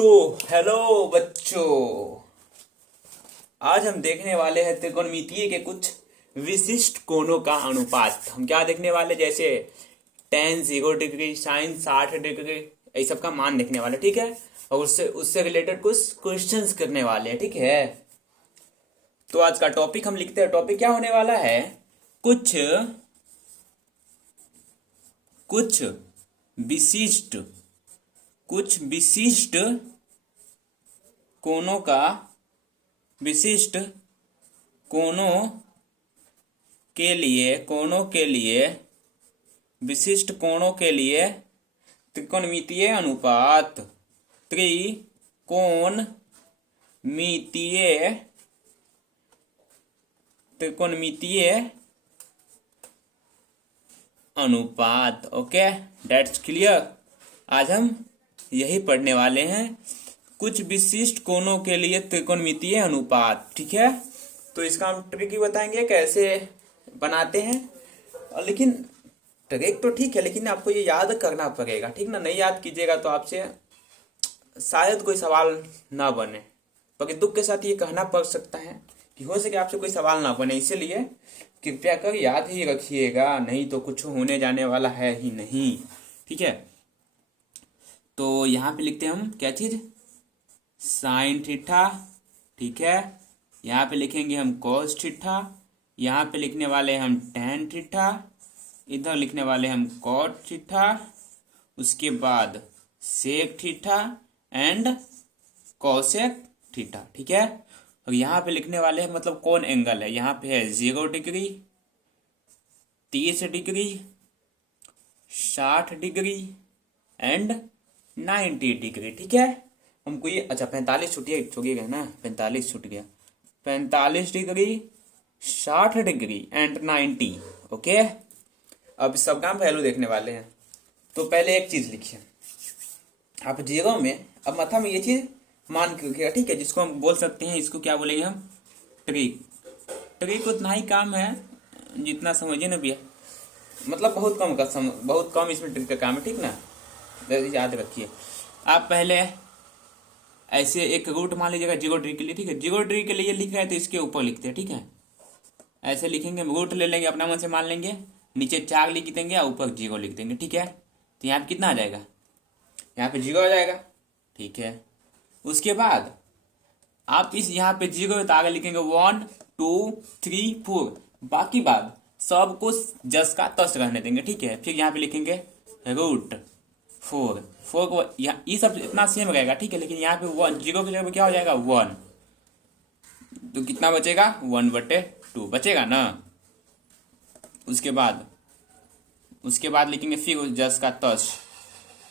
तो हेलो बच्चों, आज हम देखने वाले हैं त्रिकोणमितीय के कुछ विशिष्ट कोणों का अनुपात। हम क्या देखने वाले, जैसे tan 0 डिग्री, साइन 60 डिग्री, ये सब का मान देखने वाले, ठीक है। और उससे उससे रिलेटेड कुछ क्वेश्चंस करने वाले हैं, ठीक है। तो आज का टॉपिक हम लिखते हैं। टॉपिक क्या होने वाला है, कुछ कुछ विशिष्ट कोणों का विशिष्ट कोणों के लिए विशिष्ट कोणों के लिए त्रिकोणमितीय अनुपात त्रिकोणमितीय अनुपात। Okay, that's clear. आज हम यही पढ़ने वाले हैं, कुछ विशिष्ट कोणों के लिए त्रिकोणमितीय अनुपात, ठीक है। तो इसका हम ट्रिक ही बताएंगे कैसे बनाते हैं। लेकिन ट्रिक तो ठीक है, लेकिन आपको ये याद करना पड़ेगा, ठीक ना। नहीं याद कीजिएगा तो आपसे शायद कोई सवाल ना बने, क्योंकि दुख के साथ ये कहना पड़ सकता है कि हो सके आपसे कोई सवाल ना बने। इसीलिए कृपया कर याद ही रखिएगा, नहीं तो कुछ होने जाने वाला है ही नहीं, ठीक है। तो यहाँ पे लिखते हैं हम क्या चीज, साइन थीटा, ठीक है। यहाँ पे लिखेंगे हम कॉस थीटा, यहाँ पे लिखने वाले हम टैन थीटा, इधर लिखने वाले हम कॉट थीटा, उसके बाद sec theta and cosec theta, ठीक है। और यहाँ पे लिखने वाले हैं मतलब कौन एंगल है। यहाँ पे है 0 degree, 30 degree, 60 degree and 90 degree, ठीक है। हमको ये अच्छा 45 छूटिएगा ना, 45 छूट गया। 45 डिग्री, 60 डिग्री एंड 90, ओके। अब सबका हम वैल्यू देखने वाले हैं। तो पहले एक चीज लिखिए आप 0 में, अब मथा में ये चीज मान के रखिएगा, ठीक है। जिसको हम बोल सकते हैं, इसको क्या बोलेंगे हम, ट्रिक उतना ही काम है जितना समझिए ना भैया, मतलब बहुत कम इसमें ट्रिक का काम है, ठीक ना। याद रखिए, आप पहले ऐसे एक रूट मान लीजिएगा 0 डिग्री के लिए, ठीक है। 0 डिग्री के लिए लिख रहे हैं तो इसके ऊपर लिखते हैं, ठीक है। ऐसे लिखेंगे, रूट ले लेंगे, अपना मन से मान लेंगे, नीचे 4 लिख देंगे और ऊपर 0 लिख देंगे, ठीक है। तो यहाँ पे कितना आ जाएगा, यहाँ पे 0 आ जाएगा, ठीक है। उसके बाद आप इस यहाँ पे 0 तो आगे लिखेंगे 1 2 3 4, बाकी बात सब कुछ जस का तस रहने देंगे, ठीक है। फिर यहाँ पे लिखेंगे रूट 4 को, ये सब इतना सेम रहेगा, ठीक है। लेकिन यहाँ पे 0 की जगह पे क्या हो जाएगा 1, तो कितना बचेगा 1/2 बचेगा ना। उसके बाद लिखेंगे फिर जस का तस,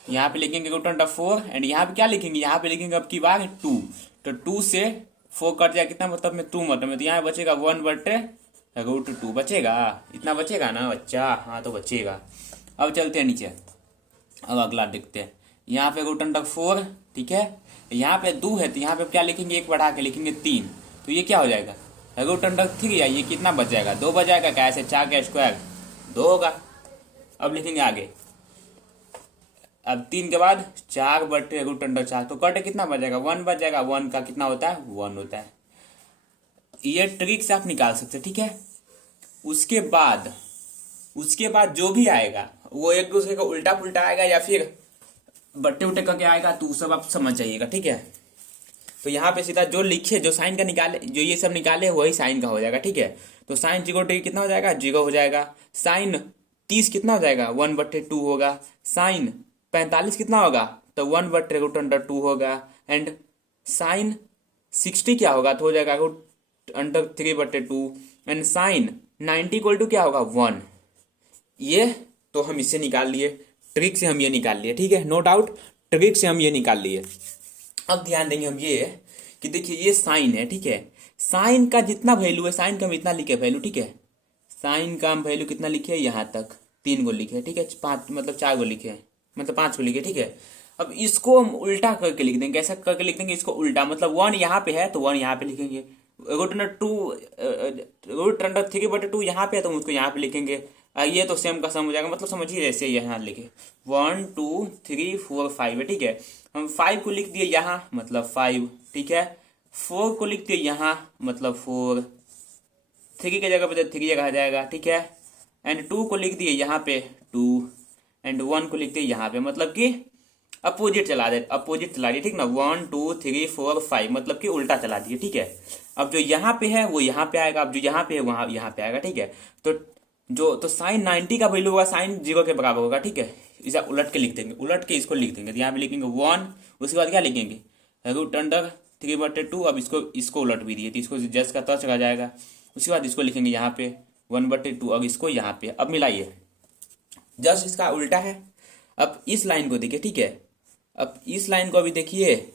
यहाँ पे लिखेंगे √4 एंड यहाँ पे क्या लिखेंगे, यहाँ पे लिखेंगे अब की बार 2, तो 2 से 4 कट जाएगा, कितना मतलब में 2 मतलब में, तो यहाँ बचेगा 1/√2 बचेगा। इतना बचेगा ना बच्चा, हाँ तो बचेगा। अब चलते हैं नीचे, अब अगला देखते हैं। यहाँ पे √4, ठीक है। यहाँ पे 2 है तो यहाँ पे क्या लिखेंगे, 1 बढ़ा के लिखेंगे 3, तो ये क्या हो जाएगा √3, या ये कितना बच जाएगा 2 बच जाएगा, कैसे 4 का स्क्वायर 2 होगा। अब लिखेंगे आगे, अब 3 के बाद 4/√4, तो कटे कितना बच जाएगा 1 बच जाएगा। 1 का कितना होता है 1 होता है। ये ट्रिक से आप निकाल सकते हैं, ठीक है। उसके बाद जो भी आएगा वो एक दूसरे को उल्टा पुल्टा आएगा या फिर बट्टे उल्टे करके आएगा, तो सब आप समझ जाइएगा, ठीक है। तो यहाँ पे सीधा जो लिखे, जो साइन का निकाले, जो ये सब निकाले वही साइन का हो जाएगा, ठीक है। तो साइन 0 डिग्री कितना हो जाएगा 0 हो जाएगा। साइन 30 कितना हो जाएगा 1/2 होगा। साइन 45 कितना होगा, तो 1/√2 होगा। एंड साइन 60 क्या होगा, तो हो जाएगा √3/2। एंड साइन 90 इक्वल टू क्या होगा 1। ये तो हम इससे निकाल लिए, ट्रिक से हम ये निकाल लिए, ठीक है, नो डाउट, ट्रिक से हम ये निकाल लिए। अब ध्यान देंगे हम ये कि देखिए ये साइन है, ठीक है। साइन का जितना वैल्यू है, साइन का हम इतना लिखे वैल्यू, ठीक है। साइन का हम वैल्यू कितना लिखे, यहाँ तक 3 को लिखे, ठीक है। 5 मतलब 4 को लिखे, मतलब 5 को लिखे, ठीक है। अब इसको हम उल्टा करके लिख देंगे, कैसा करके लिख देंगे इसको उल्टा, मतलब 1 यहाँ पे है तो 1 यहाँ पे लिखेंगे, √3/2 यहाँ पे है तो उसको यहाँ पे लिखेंगे। ये तो सेम का सम हो जाएगा, मतलब समझिए जैसे यहाँ लिखे 1 2 3 4 5 है, ठीक है। हम 5 को लिख दिए यहाँ मतलब 5, ठीक है। 4 को लिख दिए यहाँ मतलब 4, 3 की जगह पे तो 3 जगह आ जाएगा, ठीक है। एंड 2 को लिख दिए यहाँ पे 2, एंड 1 को लिख दिए यहाँ पे, मतलब कि अपोजिट चला दिए, ठीक ना। 1 2 3 4 5 मतलब कि उल्टा चला दिए, ठीक है। अब जो यहाँ पे है वो यहाँ पे आएगा, अब जो यहाँ पे है वहां यहाँ पे आएगा, ठीक है। तो साइन 90 का वैल्यू होगा साइन 0 के बराबर होगा, ठीक है। इसे उलट के लिख देंगे, उलट के इसको लिख देंगे, तो यहाँ पे लिखेंगे 1, उसके बाद क्या लिखेंगे √3/2। अब इसको उलट भी दिए तो इसको जस्ट का तच आ जाएगा। उसके बाद इसको लिखेंगे यहाँ पे 1/2 और इसको यहाँ पे। अब मिलाइए, जस्ट इसका उल्टा है। अब इस लाइन को देखिए, ठीक है। अब इस लाइन को अभी देखिए,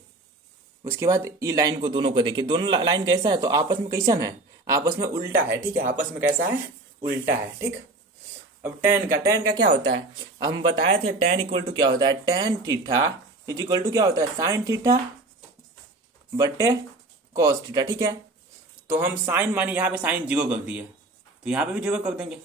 उसके बाद ई लाइन को, दोनों को देखिए, दोनों लाइन कैसा है, तो आपस में कैसा है, आपस में उल्टा है, ठीक है। आपस में कैसा है, उल्टा है, ठीक। अब टेन का क्या होता है, हम बताए थे टेन इक्वल टू क्या होता है, tan theta is equal to क्या होता है, साइन थीटा बटे कॉस थीटा, ठीक है। तो हम साइन मानी यहाँ पे साइन 0 कर दिए, तो यहाँ पे भी 0 कर देंगे,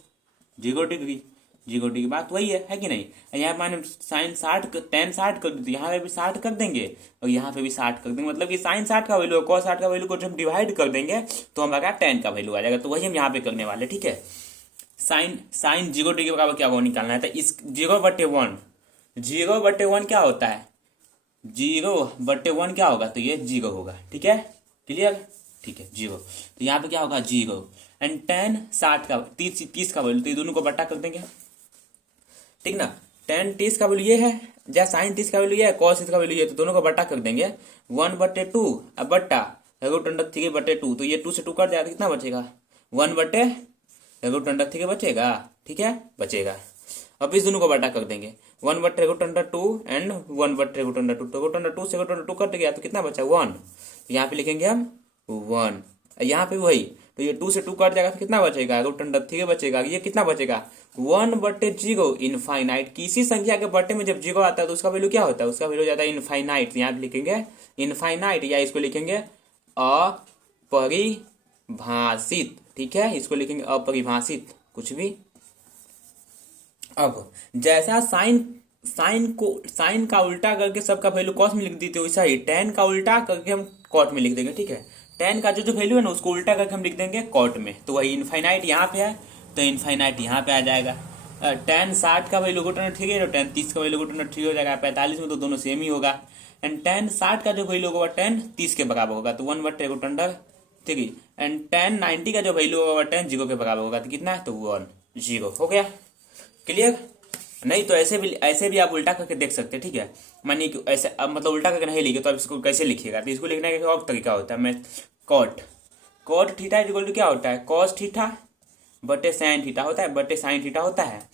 0 डिग्री। 0 डिग्री बात वही है कि नहीं। यहाँ पे माने साइन 60 टेन 60 कर दी, यहाँ पे भी 60 कर देंगे और यहाँ पे भी 60 कर देंगे, मतलब कि साइन 60 का वैल्यू कॉस 60 का वैल्यू को जब डिवाइड कर देंगे तो हमारा टेन का वैल्यू आ जाएगा। तो वही हम यहाँ पे करने वाले, ठीक है। साइन 0 डिग्री बराबर क्या वो निकालना है, तो इस 0/1, 0/1 क्या होता है, 0/1 क्या होगा, तो ये 0 होगा, ठीक है। क्लियर, ठीक है 0। तो यहाँ पे क्या होगा 0, एंड टेन 60 का 30 का वैल्यू, तो ये दोनों को बट्टा कर देंगे, ठीक ना। टेन 30 का वैल्यू ये है, या साइन 30 का वैल्यू ये है, कॉस 30 का वैल्यू ये, तो दोनों को बट्टा कर देंगे। 1/2 अब बट्टा √3/2, तो ये 2 से 2 कट जाएगा, कितना बचेगा 1/√3 बचेगा, ठीक है, बचेगा। अब इस दोनों को बटा कर देंगे, 1/√2 एंड 1/√2, तो √2 से √2 कट गया तो कितना बचा 1, तो यहाँ पे लिखेंगे हम 1। यहाँ पे वही, तो ये 2 से 2 कट जाएगा तो कितना बचेगा √3 बचेगा, ये कितना बचेगा 1/0 इनफाइनाइट। किसी संख्या के बट्टे में जब 0 आता है तो उसका वैल्यू क्या होता है, उसका वैल्यू जाता है इनफाइनाइट। यहाँ पे लिखेंगे इनफाइनाइट, या इसको लिखेंगे अपरिभाषित, ठीक है, इसको लिखेंगे अपरिभाषित, कुछ भी। अब जैसा साइन का उल्टा करके सबका वैल्यू कॉस में लिख देते हो, वैसा ही टेन का उल्टा करके हम कॉट में लिख देंगे, ठीक है। टेन का जो वैल्यू है ना उसको उल्टा करके हम लिख देंगे कॉट में, तो वही इनफाइनाइट यहाँ पे है तो इनफाइनाइट यहाँ पे आ जाएगा। टेन 60 का वैल्यू √3 ठीक है, तो टेन 30 का वैल्यू √3 हो जाएगा, 45 में तो दोनों सेम ही होगा। एंड टेन 60 का जो वैल्यू होगा टेन 30 के बराबर होगा, तो 1/√3, एंड टेन 90 का जो वैल्यू होगा टेन 0 के बराबर होगा, तो कितना है, तो 1 0 हो गया। क्लियर, नहीं तो ऐसे भी आप उल्टा करके देख सकते हैं, ठीक है। मानिए कि ऐसे, अब मतलब उल्टा करके नहीं लिखे तो आप इसको कैसे लिखिएगा, तो इसको लिखने का और तरीका होता है। मैं कॉट थीटा इक्वल टू क्या होता है, कॉस थीटा बटे साइन थीटा होता है, बटे साइन थीटा होता है।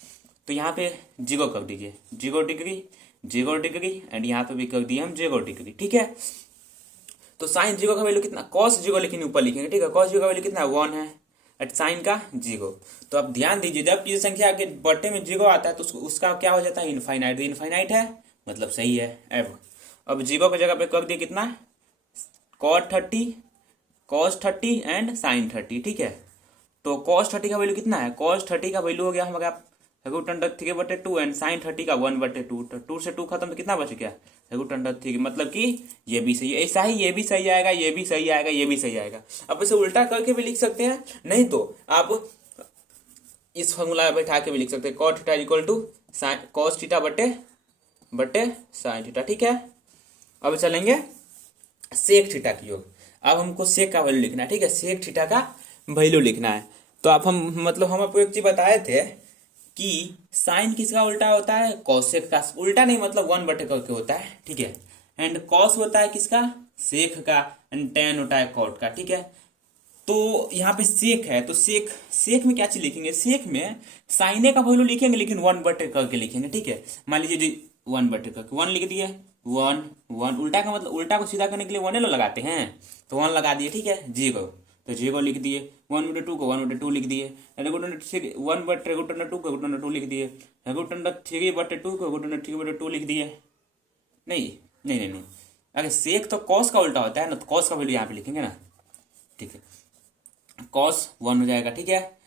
तो यहाँ पे 0 कर दीजिए, 0 डिग्री 0 डिग्री, एंड यहाँ पे भी कर दिए हम 0 डिग्री, ठीक है। तो साइन 0 का वैल्यू कितना, कॉस 0 लेकिन ऊपर लिखेंगे, ठीक है। कॉस 0 का वैल्यू कितना 1 है, एट साइन का 0। तो अब ध्यान दीजिए, जब ये संख्या के बट्टे में 0 आता है तो उसका क्या हो जाता है, इनफाइनाइट। इनफाइनाइट है मतलब सही है। अब 0 की जगह पे कर दिए कितना, cos 30 एंड साइन 30, ठीक है। तो cos 30 का वैल्यू कितना है, cos 30 का वैल्यू हो गया हमारा √3/2 एंड साइन 30 का 1/2, तो 2 से 2 खत्म तो कितना बच गया √3, मतलब कि ये भी सही है। ऐसा ही ये भी सही आएगा, ये भी सही आएगा, ये भी सही आएगा। अब इसे उल्टा करके भी लिख सकते हैं, नहीं तो आप इस फॉर्मूला बैठा के भी लिख सकते हैं, cos theta equal to cos theta बटे साइन थीटा, ठीक है। अब चलेंगे सेक थीटा की ओर। अब हमको सेक का वैल्यू लिखना है, ठीक है, सेक थीटा का वैल्यू लिखना है। तो आप हम आपको एक चीज बताए थे कि साइन किसका उल्टा होता है, कॉसेक का। उल्टा नहीं मतलब 1/करके होता है, ठीक है। एंड कॉस होता है किसका, सेक का, एंड टेन होता है कॉट का, ठीक है। तो यहाँ पे सेक है, तो सेक में क्या चीज लिखेंगे, सेक में साइने का वैल्यू लिखेंगे लेकिन 1/करके लिखेंगे, ठीक है। मान लीजिए 1/करके 1 लिख दिए, 1 उल्टा का मतलब उल्टा को सीधा करने के लिए 1 लगाते हैं, तो 1 लगा दिए, ठीक है। 0 तो 0 लिख दिए, 1/2 को 1/2 लिख दिए, 1/2 को √2 लिख दिए, √3/2 को √3/2 लिख दिए। नहीं, अगर सेक तो कॉस का उल्टा होता है ना, तो कॉस का वैल्यू यहाँ पे लिखेंगे ना, ठीक है। कॉस 1 हो जाएगा, ठीक है।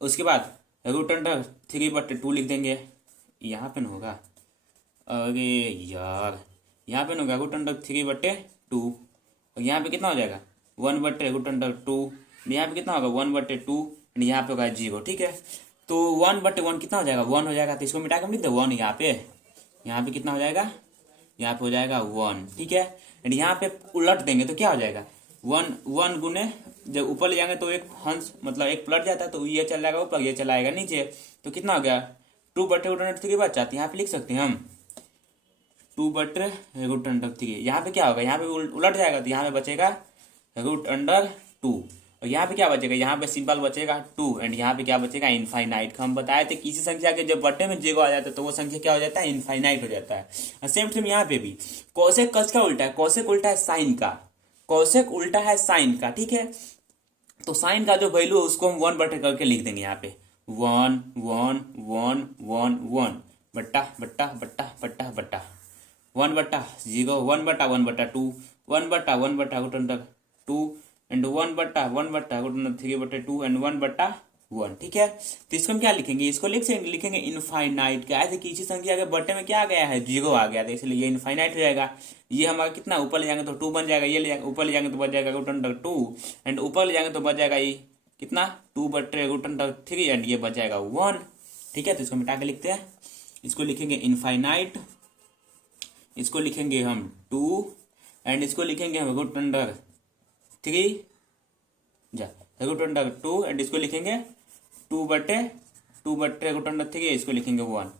उसके बाद √3/2 लिख देंगे, यहाँ पे ना होगा, अरे यार यहाँ पे ना होगा √3/2 और यहाँ पे कितना हो जाएगा 1/√2। यहाँ पे कितना होगा 1/2 एंड यहाँ पे होगा 0। ठीक है, तो 1/1 कितना हो जाएगा 1 हो जाएगा, तो इसको मिटा के हम लिख दे 1 यहाँ पे कितना हो जाएगा, यहाँ पे हो जाएगा 1। ठीक है, एंड यहाँ पे उलट देंगे तो क्या हो जाएगा 1 गुने, जब ऊपर ले जाएंगे तो एक हंस मतलब एक पलट जाता है, तो ये चल जाएगा ऊपर, ये चलाएगा नीचे, तो कितना हो गया 2/√3 बच जाती है। यहाँ पे लिख सकते हैं हम 2/√3। यहाँ पे क्या होगा, यहाँ पे उलट जाएगा तो यहाँ पे बचेगा √2 और यहाँ पे क्या बचेगा, यहाँ पे सिंपल बचेगा 2 एंड यहाँ पे क्या बचेगा इनफाइनाइट। हम बताए थे किसी संख्या के जब बट्टे में जीरो आ जाता है तो वो संख्या क्या हो जाता है इनफाइनाइट हो जाता है। सेम यहाँ पे भी कोसेक का उल्टा है, कोसेक उल्टा है साइन का, कोसेक उल्टा है साइन का। ठीक है, तो साइन का जो वैल्यू है उसको हम 1 बटे करके लिख देंगे यहाँ पे 1 1 1 1 1 बट्टा बट्टा बट्टा बट्टा बट्टा 1/0 1/1/2 1/1/√2 एंड 1/1/√3/2 एंड 1/1। ठीक है, तो इसको हम क्या लिखेंगे, इसको लिखेंगे इनफाइनाइट। क्या है, किसी संख्या के बट्टे में क्या आ गया है 0 आ गया, तो इसलिए ये इनफाइनाइट हो जाएगा। ये हमारा कितना ऊपर ले जाएंगे तो 2 बन जाएगा, ये ले ऊपर ले जाएंगे तो बच जाएगा √2 एंड ऊपर ले जाएंगे तो बच जाएगा ये कितना 2/√3 एंड ये बच जाएगा 1। ठीक है, तो इसको मिटा के लिखते हैं, इसको लिखेंगे इनफाइनाइट, इसको लिखेंगे हम 2 एंड इसको लिखेंगे हम √3 √2 एंड इसको लिखेंगे 2/√3 इसको लिखेंगे 1।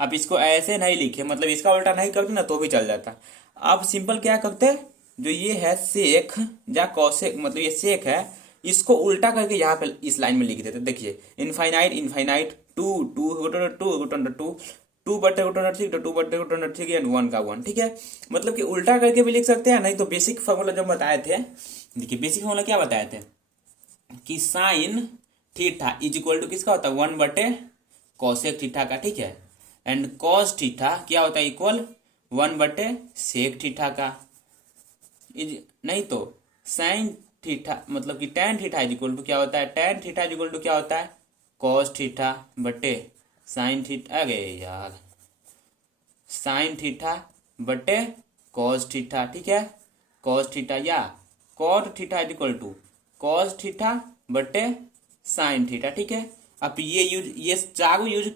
अब इसको ऐसे नहीं लिखे, मतलब इसका उल्टा नहीं करते ना तो भी चल जाता। अब सिंपल क्या करते, जो ये है सेक या कौसेक, मतलब ये सेक है, इसको उल्टा करके यहाँ पे इस लाइन में लिख देते। देखिए इनफाइनाइट इनफाइनाइट 2 2 2/√3 तो 2/√3 एंड 1 का 1। ठीक है, मतलब कि उल्टा करके भी लिख सकते हैं, नहीं तो बेसिक फॉर्मूला जब बताए थे, देखिए बेसिक फॉर्मूला क्या बताए थे कि sine theta is equal to किसका होता है 1/कोसेक थीटा का। ठीक है, एंड कॉस थीटा क्या होता है इक्वल 1/सेक थीटा का। नहीं तो साइन थीटा मतलब कि tan theta is equal to क्या होता है, tan theta is equal to क्या होता है कॉस थीटा बटे साइन थीटा, अरे यार साइन थीटा बटे कॉस थीटा। ठीक है, कॉस थीटा या cot theta is equal to cos theta बटे साइन थीटा। ठीक है, अब ये चारों यूज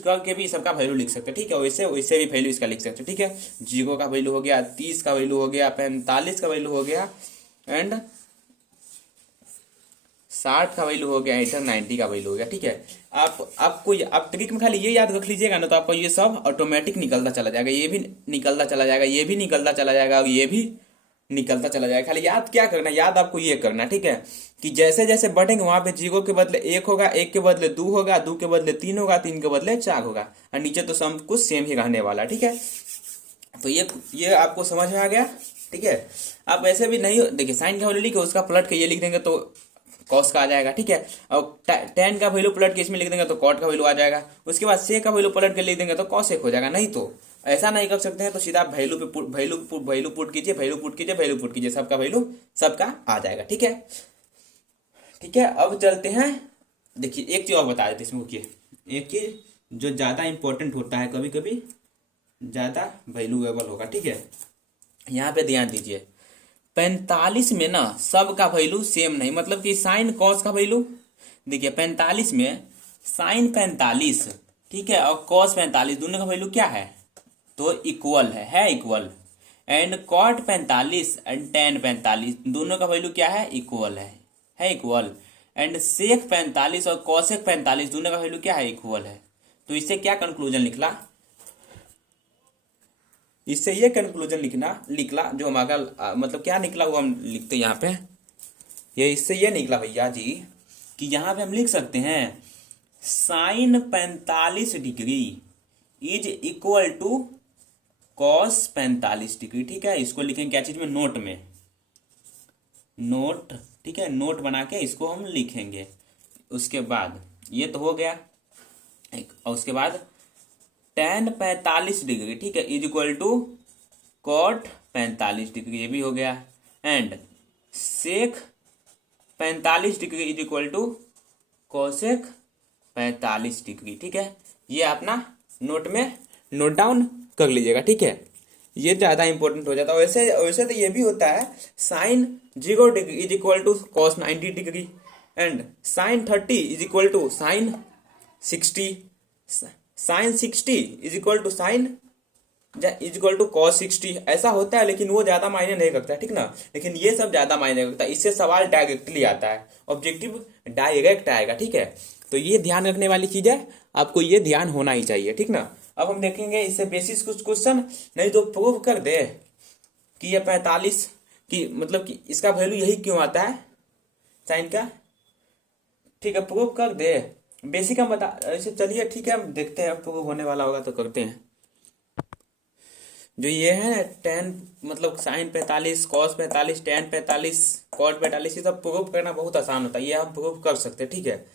करके भी सबका वैल्यू लिख सकते हैं। ठीक है, वैसे भी वैल्यू इसका लिख सकते हैं। ठीक है, 0 का वैल्यू हो गया, 30 का वैल्यू हो गया, 45 का वैल्यू हो गया एंड 60 का वैल्यू हो गया, 90 का वैल्यू हो गया। ठीक है, आप ट्रिक में खाली ये याद रख लीजिएगा ना, तो आपको ये सब ऑटोमेटिक निकलता चला जाएगा, ये भी निकलता चला जाएगा, ये भी निकलता चला जाएगा और ये भी निकलता चला जाएगा। खाली याद क्या करना, याद आपको ये करना। ठीक है, कि जैसे जैसे बढ़ेंगे वहां पे 0 के बदले 1 होगा, 1 के बदले 2 होगा, 2 के बदले 3 होगा, 3 के बदले 4 होगा और नीचे तो सब कुछ सेम ही रहने वाला। ठीक है, तो ये आपको समझ में आ गया। ठीक है, आप ऐसे भी नहीं देखिए साइन का वैल्यू लिखे उसका पलट के ये लिख देंगे तो कॉस का आ जाएगा। ठीक है, और टेन का वैल्यू पलट के इसमें लिख देंगे तो कॉट का वैल्यू आ जाएगा। उसके बाद सेक का वैल्यू पलट के लिख देंगे तो कॉसेक हो जाएगा। नहीं तो ऐसा नहीं कर सकते हैं, तो सीधा वैल्यू पुट कीजिए, सबका वैल्यू सबका आ जाएगा। ठीक है, ठीक है, अब चलते हैं। देखिए एक चीज और बता देते इसमें, एक चीज जो ज्यादा इंपॉर्टेंट होता है, कभी कभी ज्यादा वैल्यूएबल होगा। ठीक है, यहाँ पे ध्यान दीजिए, 45 में ना सबका वैल्यू सेम नहीं, मतलब कि साइन कॉस का वैल्यू देखिए 45 में साइन 45 ठीक है और कॉस 45 दोनों का वैल्यू क्या है, तो इक्वल है equal. And cot 45 and tan 45 दोनों का वैल्यू क्या है, इक्वल है इक्वल। एंड सेक 45 और कॉसेक 45 दोनों का वैल्यू क्या है, इक्वल है। तो इससे क्या कंक्लूजन निकला, इससे ये कंक्लूजन निकला जो हमारा मतलब क्या निकला वो हम लिखते यहाँ पे, ये इससे ये निकला भैया जी कि यहाँ पे हम लिख सकते हैं sine 45 degree is equal to cos 45 degree. ठीक है, इसको लिखेंगे क्या चीज में, नोट। ठीक है, नोट बना के इसको हम लिखेंगे। उसके बाद ये तो हो गया, और उसके बाद टेन 45 डिग्री ठीक है is equal to cot 45 degree, ये भी हो गया। And sec 45 degree is equal to cosec 45 degree. ठीक है, ये अपना नोट में नोट डाउन कर लीजिएगा। ठीक है, ये ज्यादा इंपॉर्टेंट हो जाता है। वैसे वैसे तो ये भी होता है, sine 0 degree is equal to cos 90 degree and sine 30 is equal to sine 60, sine 60 is equal to sine is equal to cos 60, ऐसा होता है। लेकिन वो ज्यादा मायने नहीं रखता है, ठीक ना। लेकिन ये सब ज्यादा मायने रखता है, इससे सवाल डायरेक्टली आता है, ऑब्जेक्टिव डायरेक्ट आएगा, ठीक है। तो ये ध्यान रखने वाली चीज है, आपको ये ध्यान होना ही चाहिए, ठीक ना। अब हम देखेंगे इससे बेसिस कुछ क्वेश्चन, नहीं तो प्रूव कर दे कि ये 45 की मतलब कि इसका वैल्यू यही क्यों आता है साइन का, ठीक है, प्रूव कर दे। बेसिक हम बता ऐसे, चलिए ठीक है, हम देखते हैं प्रूव होने वाला होगा तो करते हैं। जो ये है 10 मतलब साइन 45, कॉस 45, टेन 45, कॉट 45, ये सब प्रूव करना बहुत आसान होता है, ये हम प्रूव कर सकते हैं, ठीक है।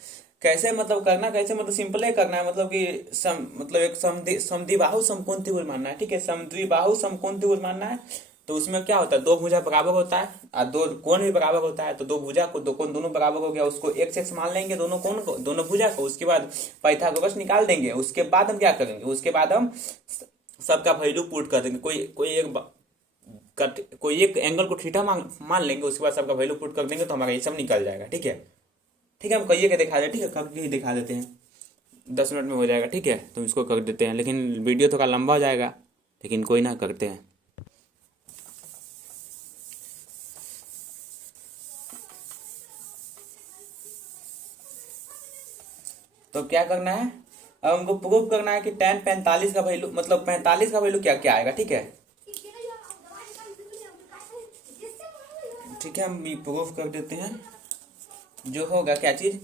कैसे मतलब करना, कैसे मतलब सिंपल ही करना है, मतलब कि मतलब एक समद्विबाहु समकोण त्रिभुज मानना है, ठीक है। समद्विबाहु समकोण त्रिभुज मानना है, तो उसमें क्या होता है, दो भुजा बराबर होता है और दो कोण भी बराबर होता है। तो दो भुजा को दो कोण दोनों बराबर हो गया, उसको x मान लेंगे दोनों कोण को, दोनों भुजा को। उसके बाद पाइथागोरस निकाल देंगे। उसके बाद हम क्या करेंगे, उसके बाद हम सबका वैल्यू पुट कर देंगे। कोई एक एंगल को थीटा मान लेंगे, उसके बाद सबका वैल्यू पुट कर देंगे, तो हमारा ये सब निकल जाएगा, ठीक है। ठीक है, हम कहिए के दिखा दें, ठीक है, करके ही दिखा देते हैं, 10 मिनट में हो जाएगा, ठीक है। तो इसको कर देते हैं, लेकिन वीडियो थोड़ा लंबा हो जाएगा, लेकिन कोई ना, करते हैं। तो क्या करना है, अब हमको प्रूव करना है कि tan 45 का वैल्यू मतलब 45 का वैल्यू क्या क्या आएगा, ठीक है। ठीक है, हम प्रूव कर देते हैं। जो होगा क्या चीज,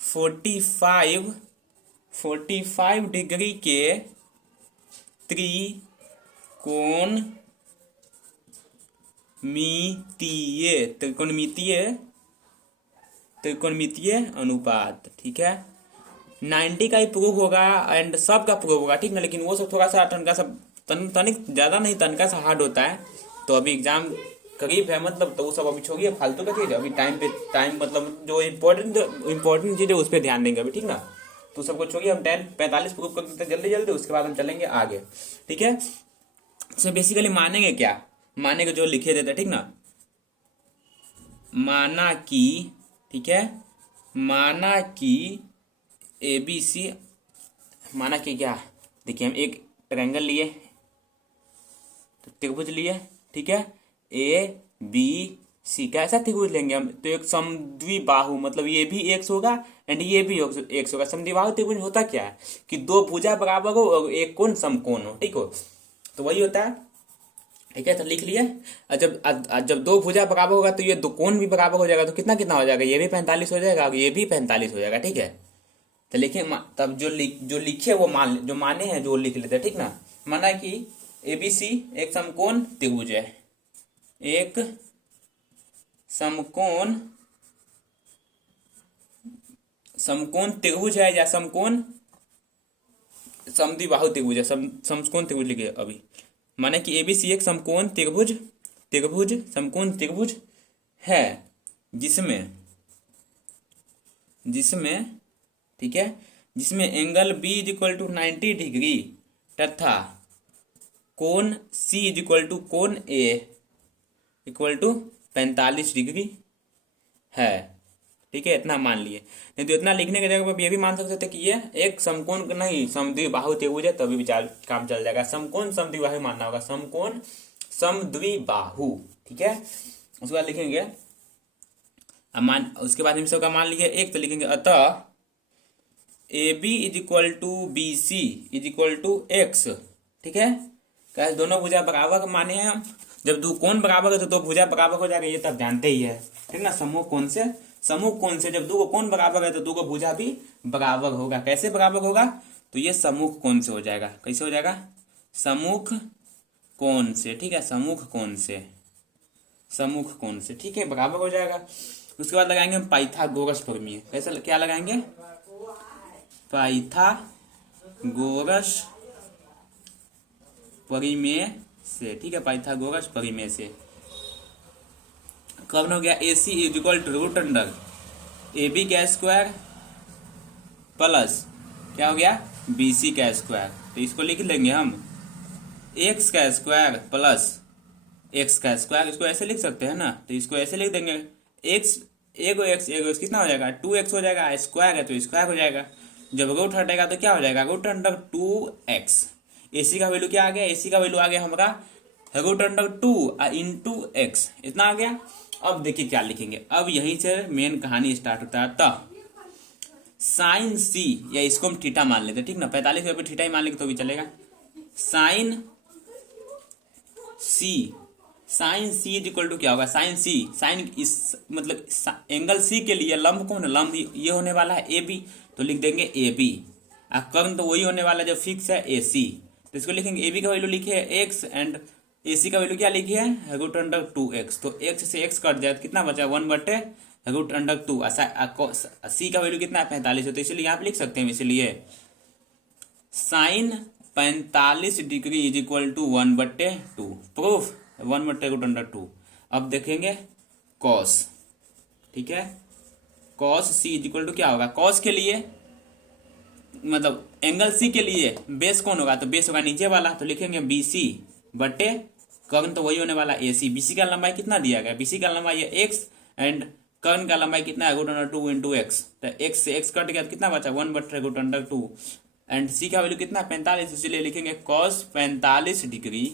45 डिग्री के त्रिकोणमितीय अनुपात, ठीक है। 90 का ही प्रूव होगा एंड सब का प्रूव होगा, ठीक ना। लेकिन वो सब थोड़ा सा तनिक ज्यादा नहीं, तनका सा हार्ड होता है। तो अभी एग्जाम करीब है, मतलब तो वो सब अभी छोड़िए, फालतू का चीज है। अभी टाइम मतलब जो इम्पोर्टेंट चीज है उस पर ध्यान देंगे अभी, ठीक ना। तो सबको छोड़िए, हम 45 प्रूव कर देते हैं जल्दी जल्दी, उसके बाद हम चलेंगे आगे, ठीक है। तो बेसिकली मानेंगे क्या, मानेंगे जो लिखे देते, ठीक ना। माना कि, ठीक है, माना कि ABC, माना कि क्या, देखिए हम एक ट्रायंगल लिए, तो त्रिभुज लिए, ठीक है, ABC का ऐसा त्रिभुज लेंगे हम। तो एक समद्विबाहु मतलब ये भी x होगा एंड ये भी x होगा। समद्विबाहु त्रिभुज होता क्या है कि दो भुजा बराबर हो और एक कोण समकोण हो, ठीक हो, तो वही होता है, ठीक है। तो लिख लिए, जब दो भुजा बराबर होगा तो ये दो कोण भी बराबर हो जाएगा, तो कितना कितना हो जाएगा, ये भी 45 हो जाएगा और ये भी 45 हो जाएगा, ठीक है। तो लिखे, तब जो लिखे वो जो माने हैं जो लिख लेते हैं, ठीक ना। माना कि ABC एक समकोण त्रिभुज है, एक समकोण त्रिभुज है, या समद्विबाहु त्रिभुज है, समकोण त्रिभुज लिखे अभी। माना कि ABC एक समकोण समकोण त्रिभुज है, जिसमें ठीक है, जिसमें angle B is equal to 90 degree तथा कोण C इज इक्वल टू कोण A इक्वल टू 45 डिग्री है, ठीक है। इतना मान लिए, नहीं तो इतना लिखने की जगह पर ये भी मान सकते थे कि ये एक समकोण नहीं समद्विबाहु त्रिभुज है, तभी विचार काम चल जाएगा। समकोण समद्विबाहु मानना होगा, समकोण समद्विबाहु, ठीक है। उसके बाद लिखेंगे उसके बाद हम सबका मान लीजिए एक, तो लिखेंगे अतः AB is equal to BC is equal to x, ठीक है। क्या दोनों भुजा बराबर माने हैं हम, जब दो कोण बराबर है तो दो भुजा बराबर हो जाएगा, ये तब जानते ही है, ठीक ना। समूह कोण से जब दो कोण बराबर है तो दो भुजा भी बराबर होगा। कैसे बराबर होगा, तो ये सम्मुख कोण से हो जाएगा। कैसे हो जाएगा, सम्मुख कोण से, ठीक है, सम्मुख कोण से, ठीक है, बराबर हो जाएगा। उसके बाद लगाएंगे हम पाइथागोरस प्रमेय। कैसे, क्या लगाएंगे, पाइथागोरस परिमेय से, ठीक है, पाइथागोरस परिमेय से। कब हो गया, AC is equal to root under AB का स्क्वायर प्लस क्या हो गया BC का स्क्वायर। तो इसको लिख लेंगे हम एक्स का स्क्वायर प्लस एक्स का स्क्वायर, इसको ऐसे लिख सकते हैं ना, तो इसको ऐसे लिख देंगे एक्स, एगो एक्स कितना हो जाएगा 2x हो जाएगा, स्क्वायर है तो स्क्वायर हो जाएगा, जब रूट हटेगा तो क्या हो जाएगा रूट अंडर 2x। एसी का वैल्यू क्या आ गया, एसी का वैल्यू आ गया हमारा रूट अंडर 2 इंटू एक्स, इतना आ गया। अब देखिए क्या लिखेंगे, अब यहीं से मेन कहानी स्टार्ट होता है। तो साइन सी, या इसको हम थीटा मान लेते हैं, ठीक ना, 45 पे थीटा ही मान लेंगे तो भी चलेगा। Sine C, sine C is equal to क्या होगा, साइन सी, साइन इस मतलब एंगल सी के लिए लंब कौन है, लंब ये होने वाला है ए बी, तो लिख देंगे ए बी। कर्ण तो वही होने वाला है जो फिक्स है ए सी, तो इसको लिखेंगे ए बी का वैल्यू लिखे है एक्स एंड ए सी का वैल्यू क्या लिखी है रूट अंडर 2x, तो x से x कट जाए तो कितना बचा 1 रूट अंडर 2। सी का वैल्यू कितना है 45 है, तो इसलिए यहाँ पे लिख सकते हैं, इसलिए sine 45 degree is equal to 1/2, proof 1/√2। अब देखेंगे कॉस, ठीक है, cos C is equal to क्या होगा, कॉस के लिए मतलब एंगल सी के लिए बेस कौन होगा, तो बेस होगा नीचे वाला, तो लिखेंगे BC बटे कर्ण तो वही होने वाला AC। BC का लंबाई कितना दिया गया, BC का लंबाई है x एंड कर्ण का लंबाई कितना है √2 इंटू एक्स, तो x से x कट गया तो कितना बचा 1/√2 एंड C का वैल्यू कितना 45, इसलिए लिखेंगे cos 45 degree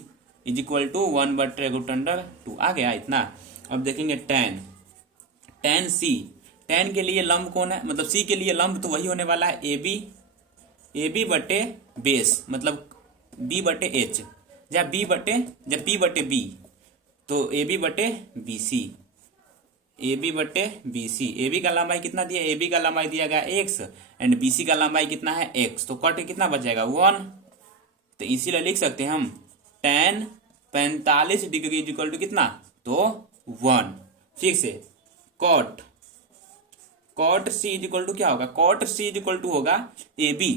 is equal to 1/√2 आ गया इतना। अब देखेंगे tan, tan C, tan के लिए लंब कौन है, मतलब C के लिए लंब तो वही होने वाला है AB बटे बेस मतलब B बटे H, जब P बटे B तो AB बटे BC, AB बटे BC। AB का लंबाई कितना दिया, AB का लंबाई दिया गया x एंड BC का लंबाई कितना है x, तो कट कितना बच जाएगा 1, तो इसीलिए लिख सकते हैं हम tan 45 डिग्री इक्वल टू कितना, तो 1। ठीक से कॉट C इक्वल टू क्या होगा, कॉट C इक्वल टू होगा AB,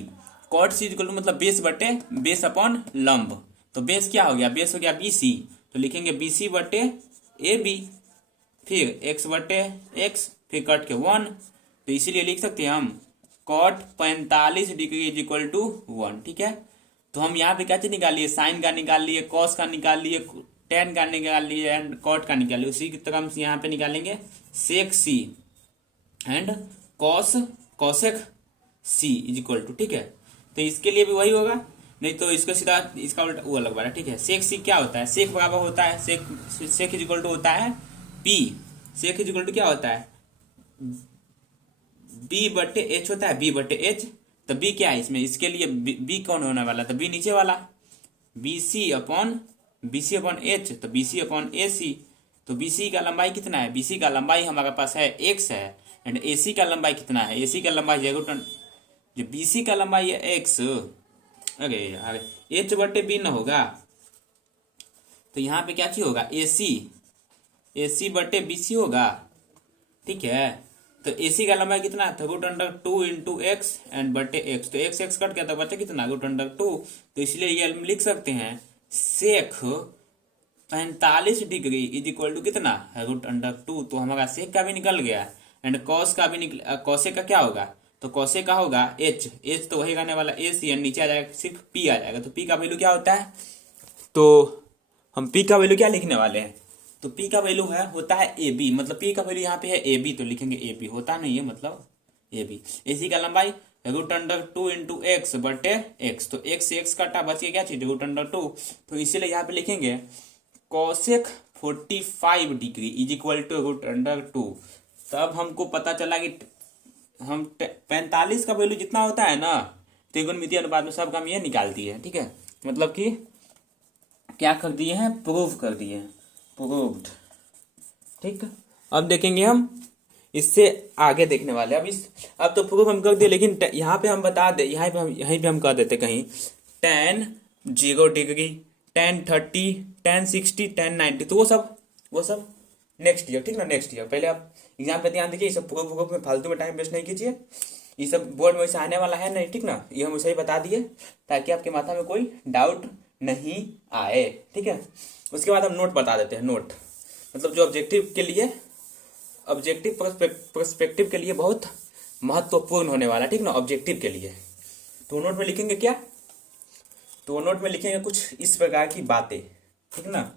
cot C equal to मतलब बेस बटे बेस अपॉन लंब, तो बेस क्या हो गया, बेस हो गया BC, तो लिखेंगे BC बटे AB, फिर x बटे x, फिर कट के 1, तो इसीलिए लिख सकते हैं हम cot 45 degree is equal to 1। ठीक है, तो हम यहाँ पे क्या चीज निकाल लिए, साइन का निकाल लिए, कॉस का निकाल लिए, टेन का निकाल लिए एंड कॉट का निकाल लिए। उसी की तरह हम यहाँ पे निकालेंगे sec C and cosec C is equal to, ठीक है, तो इसके लिए भी वही होगा, नहीं तो इसको सीधा इसका उल्टा वो अलग बात है। ठीक है, सेक सी क्या होता है, सेक बराबर होता है सेक इज इक्वल टू होता है P, sec is equal to क्या होता है बी बटे एच होता है, बी बटे एच, तो बी क्या है इसमें, इसके लिए बी कौन होने वाला, तो बी नीचे वाला, बी सी अपॉन एच, तो बी सी अपॉन ए सी, तो बी सी का लंबाई कितना है, बी सी का लंबाई हमारे पास है एक्स है एंड ए सी का लंबाई कितना है, ए सी का लंबाई है जो बी सी का लंबाई है एक्स, अरे यार एच बटे बी न होगा, तो यहाँ पे क्या चीज होगा ए सी बटे बी सी होगा। ठीक है, तो AC का लंबाई कितना था √2 इंटू एक्स एंड बटे एक्स, तो एक्स कट गया था बचा कितना √2, तो इसलिए ये हम लिख सकते हैं सेक 45 डिग्री इज इक्वल टू कितना √2, तो हमारा सेक का भी निकल गया एंड कॉस का भी निकल, कॉसे का क्या होगा, तो कॉसे का होगा एच तो वही रहने वाला ए सी एंड नीचे आ जाएगा सिर्फ पी आ जाएगा, तो पी का वैल्यू क्या होता है, तो हम पी का वैल्यू क्या लिखने वाले हैं, तो P का वैल्यू है होता है AB, मतलब P का वैल्यू यहाँ पे है AB, तो लिखेंगे AB, होता नहीं है मतलब AB। AC का लंबाई √2 इंटू एक्स बटे एक्स, तो x से x काटा बच गया क्या चीज √2, तो इसीलिए यहाँ पे लिखेंगे cosec 45 degree is equal to √2। तब हमको पता चला कि हम 45 का वैल्यू जितना होता है ना त्रिकोणमितीय अनुपात में सब हम ये निकाल दिए। ठीक है, मतलब कि क्या कर दिए हैं, प्रूव कर दिए हैं, प्रूव्ड। ठीक, अब देखेंगे हम इससे आगे देखने वाले, अब तो प्रूफ हम कर दिए, लेकिन यहाँ पे हम बता दे, यहीं पे हम कह देते कहीं tan 0 degree, tan 30, tan 60, tan 90, तो वो सब नेक्स्ट ईयर। ठीक ना, नेक्स्ट ईयर, पहले आप एग्जाम पे ध्यान दीजिए, ये सब प्रूफ में फालतू में टाइम वेस्ट नहीं कीजिए, ये सब बोर्ड में वैसे आने वाला है नहीं। ठीक ना, ये हम वैसे ही बता दिए ताकि आपके माथा में कोई डाउट नहीं आए। ठीक है, उसके बाद हम नोट बता देते हैं, नोट मतलब जो ऑब्जेक्टिव पर्सपेक्टिव के लिए बहुत महत्वपूर्ण होने वाला। ठीक ना, ऑब्जेक्टिव के लिए, तो नोट में लिखेंगे क्या, तो नोट में लिखेंगे कुछ इस प्रकार की बातें, ठीक ना,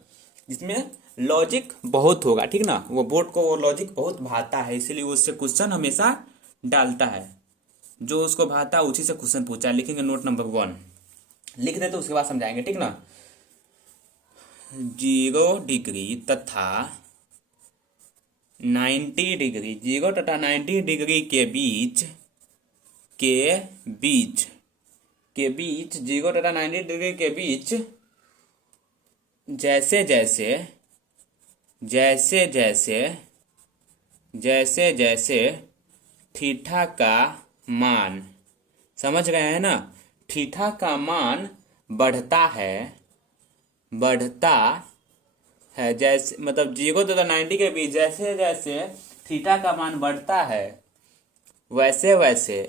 जिसमें लॉजिक बहुत होगा, ठीक ना। वो बोर्ड को वो लॉजिक बहुत भाता है, इसीलिए वो उससे क्वेश्चन हमेशा डालता है। जो उसको भाता है उसी से क्वेश्चन पूछा है। लिखेंगे नोट नंबर 1, लिख दे तो उसके बाद समझाएंगे, ठीक ना। 0 डिग्री तथा 90 डिग्री, 0 तथा 90 डिग्री के बीच 0 तथा 90 डिग्री के बीच जैसे जैसे थीटा का मान, समझ गए हैं ना, थीटा का मान बढ़ता है जैसे, मतलब 0 तथा 90 के बीच जैसे जैसे थीटा का मान बढ़ता है वैसे वैसे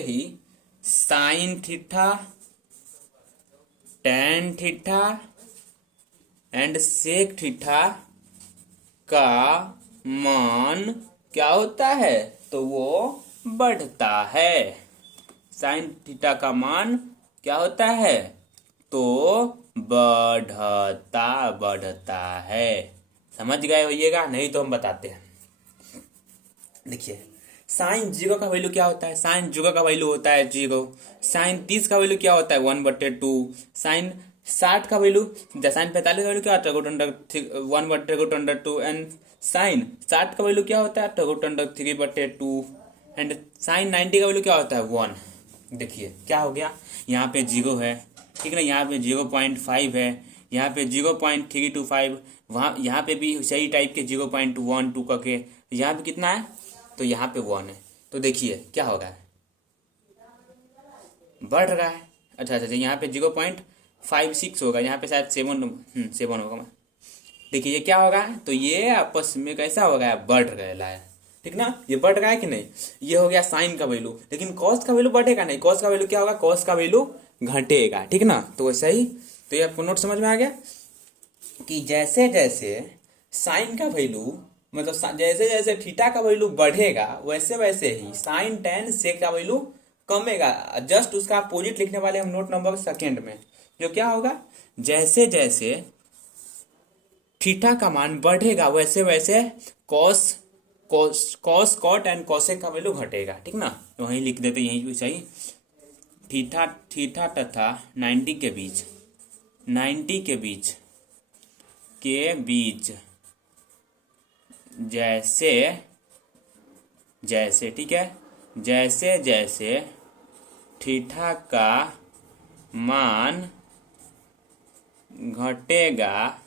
ही sine theta, tan theta and sec theta का मान क्या होता है, तो वो बढ़ता है। साइन थीटा का मान क्या होता है, तो बढ़ता है। समझ गए होइएगा, नहीं तो हम बताते हैं। देखिए साइन 0 का वैल्यू क्या होता है, साइन 0 का वैल्यू होता है 0। साइन 30 का वैल्यू क्या होता है 1/2। साइन 60 का वैल्यू, साइन 45 का वैल्यू क्या होता है √1/√2। एंड साइन 60 का वैल्यू क्या होता है √3/2। एंड साइन 90 का वैल्यू क्या होता है 1। देखिए क्या हो गया, यहाँ पे 0 है, ठीक ना, यहाँ पे 0.5 है, यहाँ पे 0.325, वहाँ यहाँ पे भी सही टाइप के 0.12 करके, यहाँ पे कितना है, तो यहाँ पे 1 है। तो देखिए क्या होगा, बढ़ रहा है। अच्छा, यहाँ पे 0.56 होगा, यहाँ पे शायद 7 होगा। देखिए ये क्या होगा, तो ये आपस में कैसा होगा, बढ़ रहा है, ठीक ना, ये बढ़ रहा है कि नहीं। ये हो गया साइन का वैल्यू, लेकिन कॉस का वैल्यू बढ़ेगा नहीं, कॉस का वैल्यू क्या होगा, कॉस का वैल्यू घटेगा, ठीक ना। तो वैसा ही, तो ये आपको नोट समझ में आ गया कि जैसे जैसे साइन का वैल्यू, मतलब जैसे जैसे थीटा का वैल्यू बढ़ेगा वैसे ही साइन टैन सेक का वैल्यू कमेगा। जस्ट उसका अपोजिट लिखने वाले हम नोट नंबर 2 में, जो क्या होगा, जैसे जैसे थीटा का मान बढ़ेगा वैसे कॉस कॉट एंड कॉसेक का वैल्यू घटेगा, ठीक ना। तो वहीं लिख देते, यहीं भी सही, थीटा तथा 90 के बीच जैसे ठीक है, जैसे थीटा का मान घटेगा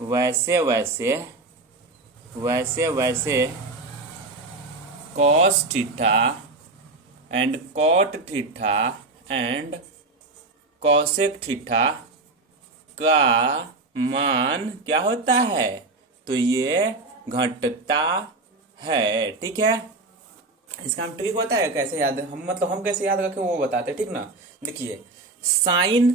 वैसे cos theta and cot theta and cosec theta का मान क्या होता है, तो ये घटता है, ठीक है। इसका हम ट्रिक होता है कैसे याद, हम कैसे याद रखें वो बताते हैं, ठीक ना। देखिए साइन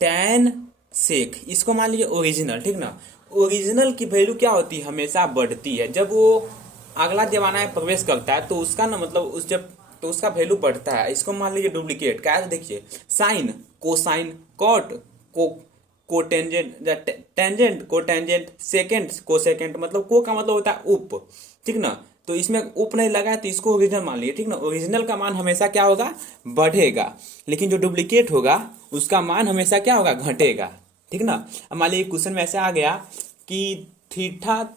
टैन सेक, इसको मान लीजिए ओरिजिनल, ठीक ना। ओरिजिनल की वैल्यू क्या होती है, हमेशा बढ़ती है। जब वो अगला जमाना में प्रवेश करता है तो उसका ना, मतलब तो उसका वैल्यू बढ़ता है। इसको मान लीजिए डुप्लीकेट, क्या है, देखिए sine cosine cot tangent cotangent secant cosecant, मतलब को का मतलब होता है उप, ठीक ना। तो इसमें उप नहीं लगा है तो इसको ओरिजिनल मान लिया, ठीक ना। ओरिजिनल का मान हमेशा क्या होगा, बढ़ेगा, लेकिन जो डुप्लीकेट होगा उसका मान हमेशा क्या होगा, घटेगा, ठीक ना। अब मान लीजिए क्वेश्चन में ऐसे आ गया कि थीटा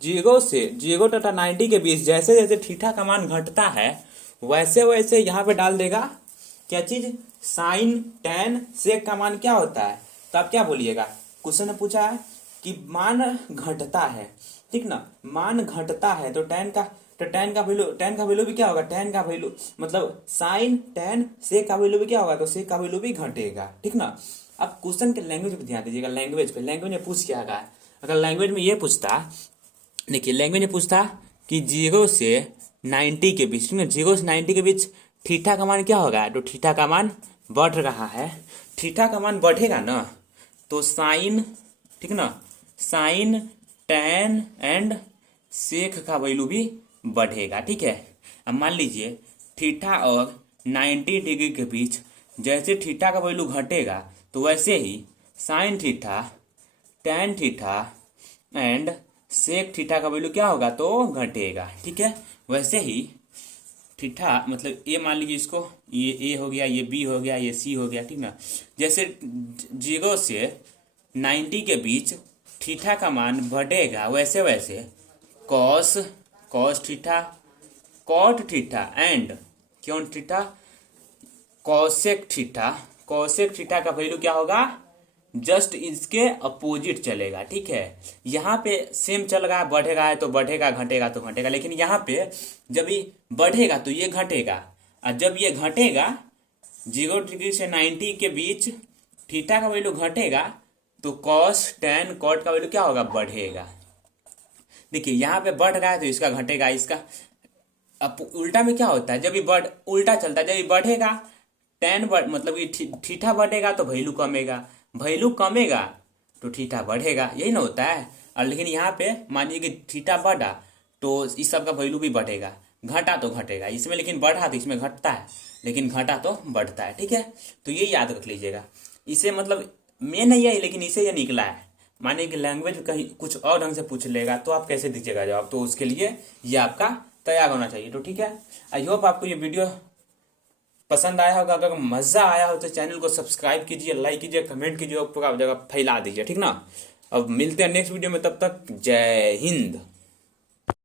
0 तथा 90 के बीच जैसे जैसे थीटा का मान घटता है वैसे यहाँ पे डाल देगा क्या चीज, साइन टैन सेक का मान क्या होता है। तो आप क्या बोलिएगा, क्वेश्चन ने पूछा है कि मान घटता है, ठीक ना, मान घटता है, तो टैन का वैल्यू भी क्या होगा, टैन का वैल्यू मतलब साइन टैन सेक का वैल्यू भी क्या होगा, तो सेक का वैल्यू भी घटेगा, ठीक ना। अब क्वेश्चन के लैंग्वेज पे ध्यान दीजिएगा, लैंग्वेज में पूछ क्या रहा है। अगर लैंग्वेज में ये पूछता, देखिए लैंग्वेज में पूछता कि 0 से 90 के बीच, ठीक है, 0 से 90 के बीच थीटा का मान क्या होगा, तो थीटा का मान बढ़ रहा है, थीटा का मान बढ़ेगा ना तो साइन, ठीक ना, साइन टैन एंड सेक का वैल्यू भी बढ़ेगा, ठीक है। अब मान लीजिए थीटा और 90 डिग्री के बीच जैसे थीटा का वैल्यू घटेगा तो वैसे ही sine theta, tan theta and sec theta का वैल्यू क्या होगा, तो घटेगा, ठीक है। वैसे ही थीटा मतलब ए मान लीजिए इसको, ये ए हो गया, ये बी हो गया, ये सी हो गया, ठीक ना। जैसे 0 से 90 के बीच थीटा का मान बढ़ेगा वैसे वैसे cos, cos theta, cot theta and क्यों theta, cosec theta, cosec theta का वैल्यू क्या होगा, जस्ट इसके अपोजिट चलेगा, ठीक है। यहाँ पे सेम चल रहा है, बढ़ेगा है तो बढ़ेगा, घटेगा तो घटेगा, लेकिन यहाँ पे जब ये बढ़ेगा तो ये घटेगा, और जब ये घटेगा 0 डिग्री से 90 के बीच थीटा का वैल्यू घटेगा तो कॉस टैन कॉट का वैल्यू क्या होगा, बढ़ेगा। देखिए यहाँ पे बढ़ रहा है तो इसका घटेगा, इसका। अब उल्टा में क्या होता है, जब ये बढ़ उल्टा चलता है, जब ये बढ़ेगा टैन मतलब ये थीटा बढ़ेगा तो वैल्यू कमेगा, वैल्यू कमेगा तो थीटा बढ़ेगा, यही ना होता है। और लेकिन यहाँ पे मानिए कि थीटा बढ़ा तो इस सब का वैल्यू भी बढ़ेगा, घटा तो घटेगा इसमें, लेकिन बढ़ा तो इसमें घटता है, लेकिन घटा तो बढ़ता है, ठीक है। तो ये याद रख लीजिएगा, इसे मतलब मेन नहीं है लेकिन इसे ये निकला है। मानिए कि लैंग्वेज कहीं कुछ और ढंग से पूछ लेगा तो आप कैसे दीजिएगा जवाब, तो उसके लिए ये आपका तैयार होना चाहिए, तो ठीक है। आई होप आपको ये वीडियो पसंद आया होगा, अगर मजा आया हो तो चैनल को सब्सक्राइब कीजिए, लाइक कीजिए, कमेंट कीजिए और पूरा जगह फैला दीजिए, ठीक ना। अब मिलते हैं नेक्स्ट वीडियो में, तब तक जय हिंद।